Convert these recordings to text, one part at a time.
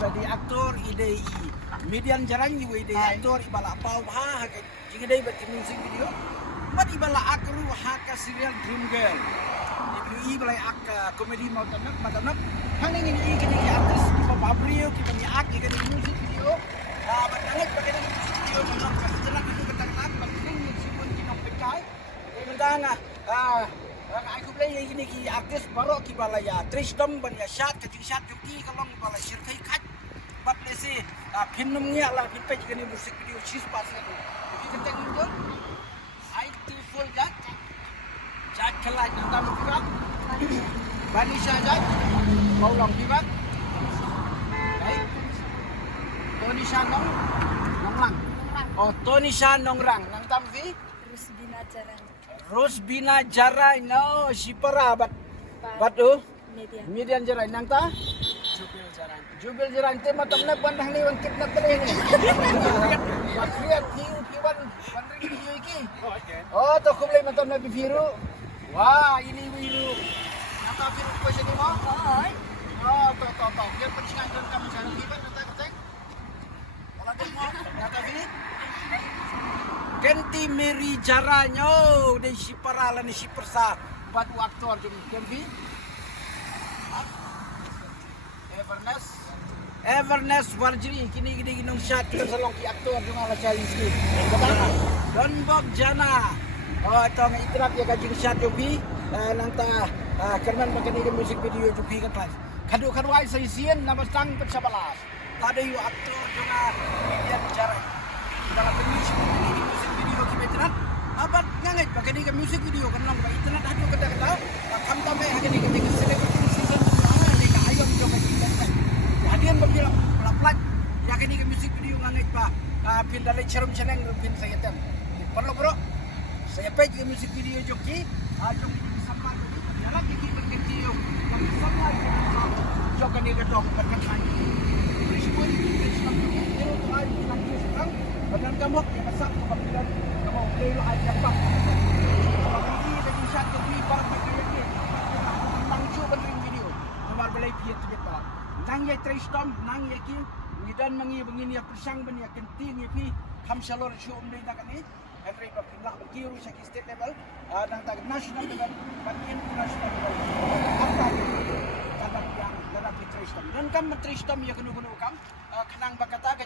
bagi aktor ide median jarang juga ide aktor ibala pau ha jika dai bat music video mat ibala akru ha ka serial Dream Girl i balai ak komedi mau tanak hanging ini kini artis ki pabriyo ki bani ak ki music video batangat pakai music video tentang jalan itu ketak batin ni sibun ki nok pekai mendanga aku play ini ki artis baru ki balaya Tristom ban ya shot ka jing shot ki kalong balai shirkai kat bat lesi phinnum nya la phin pe ki music video chis pas ni ki ketak ni IT full gat jat kelai tentang pibat Banisha jat mau long pibat baik Tonisha nong lang oh Tonisha nong rang nang tam vi Rosbina Jarai no sipara bat median Jarai nang ta Jubil Jarai te matam na ban hang ni wan kit na tele ni kriat piwan ban ring hiyo iki oh to kumlay matam na biru wah ini biru nata biru ko siya mo ay oh to yan pansingan don ka masyadong piwan nata katek wala din mo nata bi Kenti Mary Jaranyo de si parala ni si persa batu aktor jum Kenti Everness Warjiri kini ginong shot kita salong ki aktor jum ala challenge ki Don Bob Jana oh ito nga itrap ya kajing shot yopi nanta kerman magani ke music video yopi kan pas kadu ai sa isian na bastang petsabalas tade yu aktor jum median Jarai dalam music video ki betrat abat ngangai bagani ke music video kan long ba internet hadu kata kam tame hagani ke celebrity season ni ka ayam jom hadian babila pelaplat ya kini ke music video ngangai pa pin dari cerum ceneng pin saya tem perlu bro saya page ke music video joki jom ini sama ya lagi ki berkenti yo kami sama jok ni ke dok berkan risiko itu ai lagi sekarang badan kamu yang besar kemudian kamu play lo aja pak kalau ini dari shot ke bar pakai ni tangju banding video nomor belai piet kita nang ye Tristom nang ye ki nidan mangi bengini ya persang ben ya kenti ni pi kam salor show umdai tak ni Henry Papinlah berkiru saki state level nang tak national level but international level apa kadang yang dalam Tristom dan kam Tristom ya kenu kam kenang bakata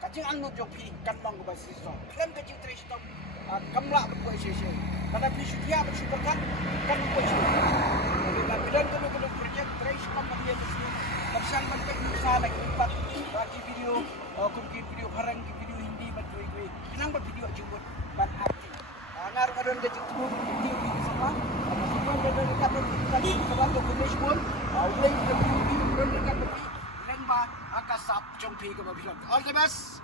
kajing anu jopi kan bang ko basis so klem kajing Tristom kamla ko sese kada pisupia bersuper kan ko sese tapi bidan kenu project Tristom dia mesti bersang bentuk usaha lagi empat bagi video kurgi video harang video hindi batui kenang video jubut ban arti ngar kadon kajing tu video semua semua dari kata tadi sebab English pun ulai video dekat tepi lengba akasap jompi ke babilan all the best